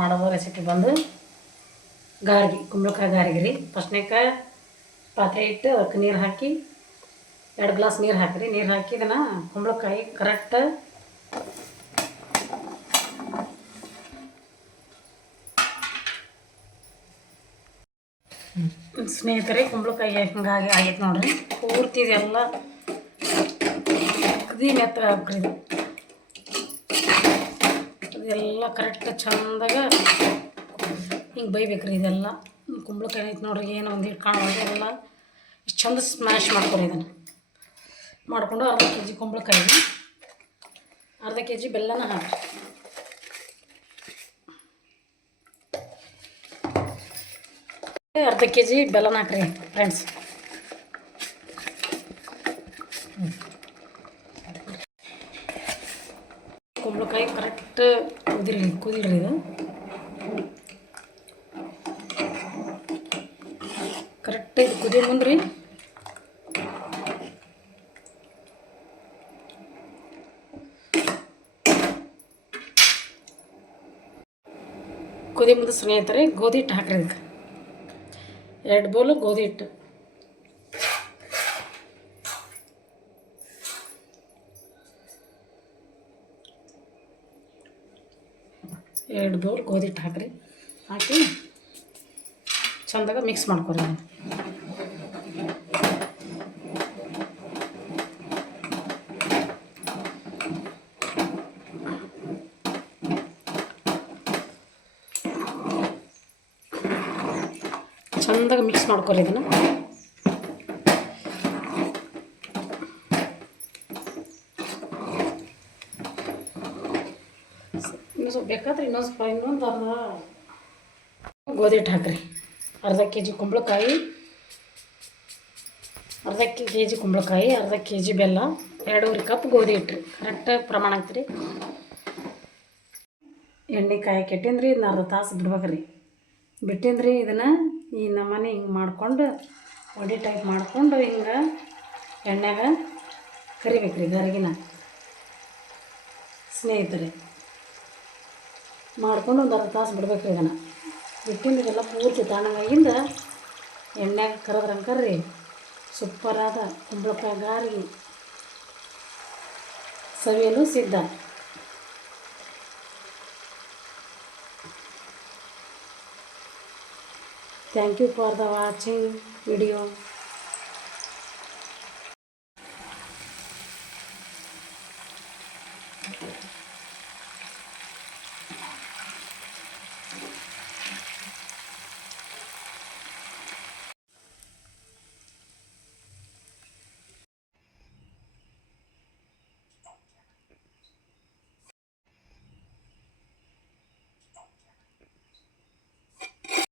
ಮಾಡೋದು ರೆಸಿಪಿ ಬಂದು ಗಾರ್ಗಿ ಕುಂಬಳಕಾಯಿ ಗಾರ್ಗಿ ರೀ. ಫಸ್ಟ್ನೇಕ ಪಾತ್ರೆ ಇಟ್ಟು ಅದಕ್ಕೆ ನೀರು ಹಾಕಿ 2 ಗ್ಲಾಸ್ ನೀರು ಹಾಕಿರಿ. ನೀರು ಹಾಕಿ ಇದನ್ನು ಕುಂಬಳಕಾಯಿ ಕರೆಕ್ಟ್ ಸ್ನೇಹಿತರೆ, ಕುಂಬಳಕಾಯಿ ಹಿಂಗಾಗಿ ಆಗೈತೆ ನೋಡ್ರಿ. ಪೂರ್ತಿ ಇದೆಲ್ಲ ಅಗದಿ ಮೆತ್ತಗೆ ಹಾಕ್ರಿ. ಇದೆಲ್ಲ ಕರೆಕ್ಟ್ ಚಂದಾಗ ಹಿಂಗೆ ಬೈಬೇಕ್ರಿ. ಇದೆಲ್ಲ ಕುಂಬಳಕಾಯಿ ಐತೆ ನೋಡ್ರಿ, ಏನು ಒಂದು ಹಿಟ್ಟು ಕಾಣೋದು ಎಲ್ಲ ಇಷ್ಟು ಚಂದ ಸ್ಮ್ಯಾಶ್ ಮಾಡ್ಕೊರಿ. ಇದನ್ನು ಮಾಡಿಕೊಂಡು ಅರ್ಧ kg ಕುಂಬಳಕಾಯಿ, ಅರ್ಧ kg ಬೆಲ್ಲನ ಹಾಕಿ, ಅರ್ಧ kg ಬೆಲ್ಲನ ಹಾಕ್ರಿ ಫ್ರೆಂಡ್ಸ್. ಕುಂಬಳಕಾಯಿ ಕರೆಕ್ಟ್ ಕುದಿಲ್ರಿ ಇದು ಕರೆಕ್ಟ್ ಇದು ಕುದಿಯೋ ಮುಂದ್ರಿ ಕುದಿಯೋ ಮುಂದೆ ಸ್ನೇಹಿತರೆ ಗೋಧಿ ಹಿಟ್ಟು ಹಾಕ್ರಿ. ಇದಕ್ಕೆ 2 ಬೌಲು ಗೋಧಿ ಹಿಟ್ಟು, 2 ಬೌಲ್ ಗೋಧಿ ಹಿಟ್ಟು ಹಾಕ್ರಿ. ಹಾಕಿ ಚಂದಾಗ ಮಿಕ್ಸ್ ಮಾಡ್ಕೊರಿ. ಚಂದಾಗ ಮಿಕ್ಸ್ ಮಾಡ್ಕೊರಿ ಇದನ್ನು. ಇನ್ನೂ ಸ್ವಲ್ಪ ಬೇಕಾದ್ರೆ ಇನ್ನೊಂದು ಅರ್ಧ ಗೋಧಿ ಹಿಟ್ಟು ಹಾಕ್ರಿ. ಅರ್ಧ kg ಕುಂಬಳಕಾಯಿ, ಅರ್ಧ kg ಕುಂಬಳಕಾಯಿ, ಅರ್ಧ kg ಬೆಲ್ಲ, 2.5 ಕಪ್ ಗೋಧಿ ಹಿಟ್ಟು ಕರೆಕ್ಟ್ ಪ್ರಮಾಣ ಆಗ್ತೀರಿ. ಎಣ್ಣೆ ಕಾಯಕ್ಕೆ ಇಟ್ಟಿನ್ರಿ. ಇದನ್ನ ಅರ್ಧ ತಾಸು ಬಿಡ್ಬೇಕ್ರಿ. ಬಿಟ್ಟಿನ್ರಿ ಇದನ್ನು ಈ ನಮೂನೆ ಹಿಂಗೆ ಮಾಡ್ಕೊಂಡು ವಡೆ ಟೈಪ್ ಮಾಡ್ಕೊಂಡು ಹಿಂಗೆ ಎಣ್ಣೆಗ ಕರಿಬೇಕ್ರಿ. ಗರಿಗಿನ ಸ್ನೇಹಿತರೆ ಮಾಡ್ಕೊಂಡು ಒಂದು ಅರ್ಧ ತಾಸು ಬಿಡ್ಬೇಕ್ರಿ. ಇದನ್ನು ಬಿಟ್ಟಿಂದ ಇದೆಲ್ಲ ಪೂರ್ತಿ ತಣ್ಣಗಾಗಿಂದ ಎಣ್ಣೆಗ ಕರೆದ್ರಂಕರ್ರಿ ಸೂಪರಾದ ಕುಂಬಳಕಾಯಿ ಗಾರ್ಗಿ ಸವಿಯಲು ಸಿದ್ಧ. Thank you for the watching video.